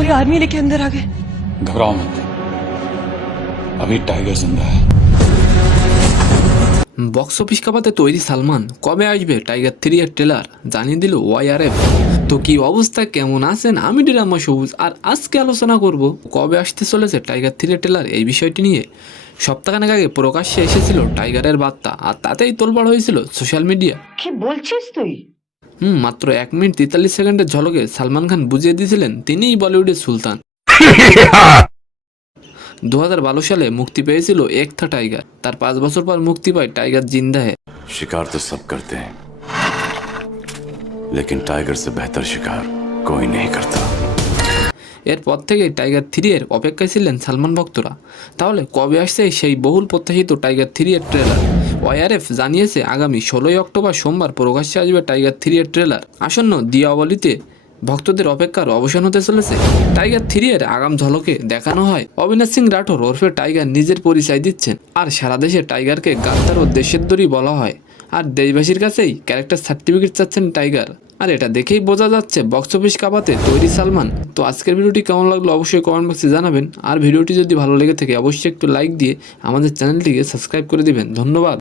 पूरी आर्मी लेके अंदर आ गए। घबराओ मत, अभी टाइगर जिंदा है। বক্স অফিস কাঁপাতে তৈরি সালমান, কবে আসবে টাইগার 3 এর ট্রেলার জানিয়ে দিল ওয়াইআরএফ। তো কি অবস্থা, কেমন আছেন? আমি ডিরাম্মা সবুজ, আর আজকে আলোচনা করব কবে আসতে চলেছে টাইগার 3 এর ট্রেলার। এই বিষয়টি নিয়ে সপ্তাহখানেক আগে প্রকাশ্যে এসেছিল টাইগারের বার্তা, আর তাতেই তোলপাড় হয়েছিল সোশ্যাল মিডিয়া। কি বলছিস তুই? মাত্র 1 মিনিট 43 সেকেন্ডের ঝলকে সালমান খান বুঝিয়ে দিয়েছিলেন তিনিই বলিউডের সুলতান। 2012 সালে মুক্তি পেয়েছিল এক থা টাইগার, তার 5 বছর পর মুক্তি পায় টাইগার জিন্দা है। शिकार तो सब करते हैं, लेकिन टाइगर से बेहतर शिकार कोई नहीं करता। এরপর থেকে টাইগার 3 এর অপেক্ষায় ছিলেন সালমান ভক্তরা। তাহলে কবে আসছে সেই বহুল প্রত্যাশিত টাইগার 3 এর ট্রেলার? ওয়াইআরএফ জানিয়েছে আগামী 16 অক্টোবর সোমবার প্রকাশ্যে আসবে টাইগার 3 এর ট্রেলার। আসন্ন দীপাবলিতে ভক্তদের অপেক্ষার অবসান হতে চলেছে। টাইগার 3 এর আগাম ঝলকে দেখানো হয় অবিনাশ সিং রাঠোর ওরফে টাইগার নিজের পরিচয় দিচ্ছেন, আর সারা দেশে টাইগারকে গাদ্দার ও দেশের দড়ি বলা হয়, আর দেশবাসীর কাছেই ক্যারেক্টার সার্টিফিকেট চাচ্ছেন টাইগার। আর এটা দেখেই বোঝা যাচ্ছে বক্স অফিস কাঁপাতে তৈরি সালমান। তো আজকের ভিডিওটি কেমন লাগলো অবশ্যই কমেন্ট বক্সে জানাবেন, আর ভিডিওটি যদি ভালো লেগে থাকে অবশ্যই একটু লাইক দিয়ে আমাদের চ্যানেলটিকে সাবস্ক্রাইব করে দিবেন। ধন্যবাদ।